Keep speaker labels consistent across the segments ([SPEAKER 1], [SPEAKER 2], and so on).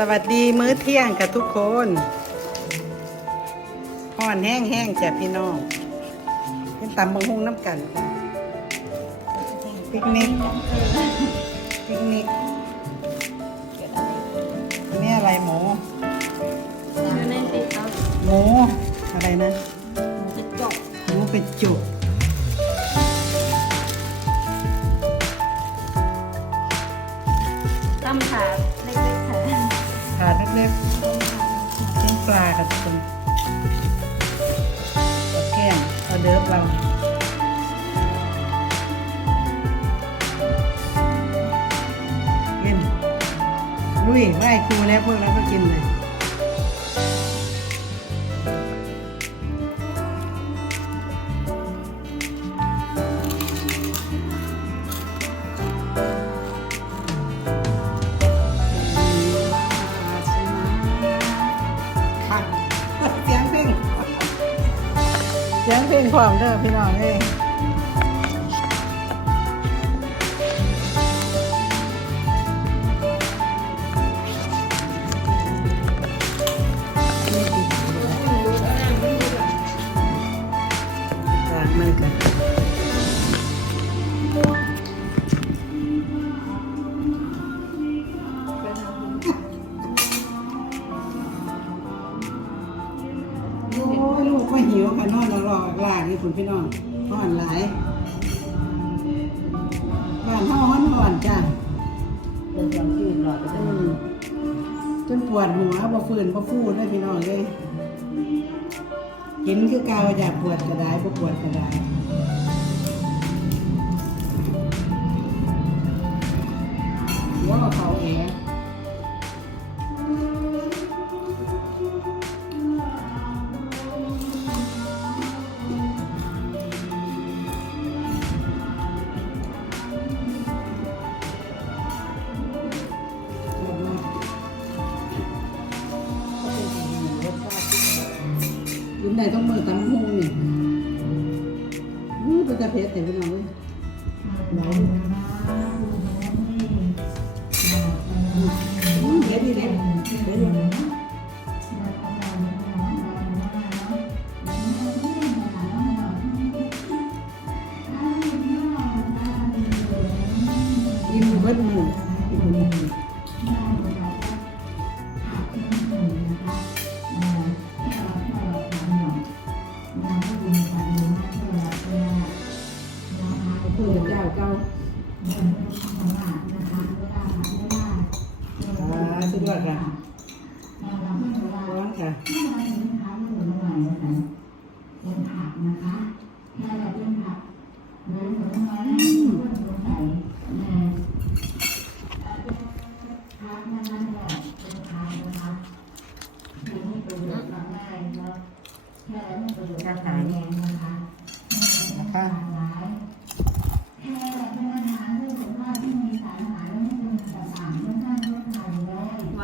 [SPEAKER 1] สวัสดีมื้อเที่ยงกับทุกคนห่อนแห้งๆจ้ะพี่น้องเป็นตำบังฮุงน้ำกันค่ะปิกนิกปิกนิกอันนี้อะไรหมู
[SPEAKER 2] อยู่ในติ๊กต็อก
[SPEAKER 1] หมูอะไรนะ
[SPEAKER 2] จะจบ
[SPEAKER 1] หมูเป็ดจุก
[SPEAKER 2] ตั้มถาา
[SPEAKER 1] เล็กๆชิ้นปลากับทุกคนกับแก้มเอาเดิร์ฟเรากินลุยไหว้ครูแล้วพวกเราก็กินเลย สียงเพลงความเด้อพี่น้องเอง หิวค่ะนอนแล้วรอลากนี่คุณพี่น้องนอนหลายบ้านห้องอนอนจ้ะ
[SPEAKER 3] เป็นจำชื่อหลอดไป
[SPEAKER 1] อื
[SPEAKER 3] ทั้ง
[SPEAKER 1] มจนปวดหัวบ่ฟื้นบ่ฟูเลยพี่น้องเลยกินคือเกาอยากปวดกระไดบ่ปวดกระไดเดี๋ยวเอาเขา ได้ต้องมือตำหูนี่อู้เป็นตะเพ็ดแต่พี่น้องเลยอืมเผ็ดดีเด็ดเผ็ดดีาสุดยอดค่ะร้อนค่ะอาหารนะคะ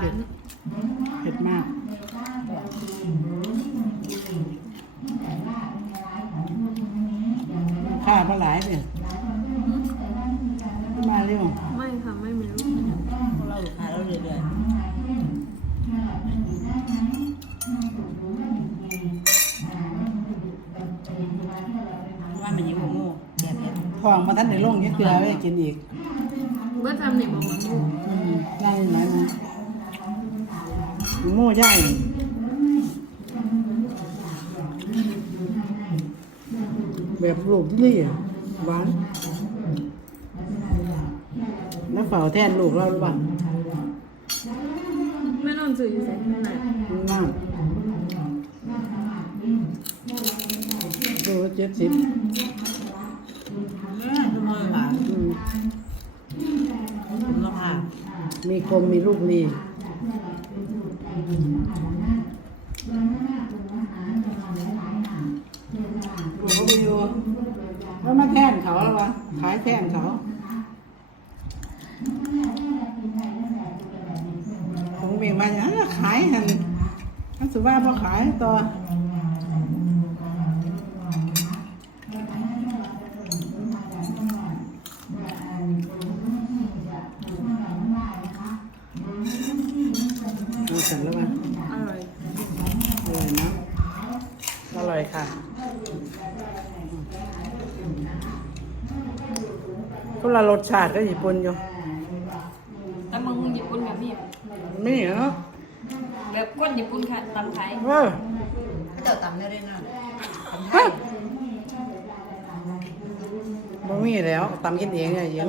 [SPEAKER 2] หวาน
[SPEAKER 1] เผ็ดมากข้าปลาหลายเนี่ยมาเร็ว
[SPEAKER 2] ไม่ค่ะ ไม่มีลูก
[SPEAKER 3] เราลูกค้าเราเรื่อยๆว่ามันยิ่งหัวงูแก่เพชร
[SPEAKER 1] ทองมาท่านในโรงยังเกลือไว้กินอีก
[SPEAKER 2] เบิร์ทำนี่บอกว่าลูก
[SPEAKER 1] อืมได้ไหมนะโม่ย่างแบบรูปนี่อะหวานแล้วเฝ้าแทนลูกเราหรือเปล่า
[SPEAKER 2] ไม่นอนสื่ออยู่ใส่ขนาด
[SPEAKER 1] น้ำโลละเจ็ดสิบ
[SPEAKER 3] เออดูมื อหวาน
[SPEAKER 1] หน้า
[SPEAKER 3] คุณภาพ
[SPEAKER 1] มีคมมีลูกลีลูกเขาไปอยู่แล้วมาแท่นเขาแล้ววะขายแท่นเขาผมเบ่งมาอย่างนั้นขายหันทั้งสุว่าพอขายต่อ ดูเสร็จแล้วมั้ย
[SPEAKER 2] อร่อย
[SPEAKER 1] อร่อยนะอร่อยค่ะคนละรสชาติก็ญี่ปุ่นอยู่
[SPEAKER 2] แต่เมืองญี่ปุ่นแบบนี้
[SPEAKER 1] ไม่เหรอ
[SPEAKER 2] แบบก้นญี่ปุ่นค่ะตำไทย
[SPEAKER 1] เออ
[SPEAKER 3] เจ้าตำได้ด้วยนะตำไท
[SPEAKER 1] เฮ้
[SPEAKER 3] ย
[SPEAKER 1] ยบ่มีแล้วตำกินเองเนี่ยหญิง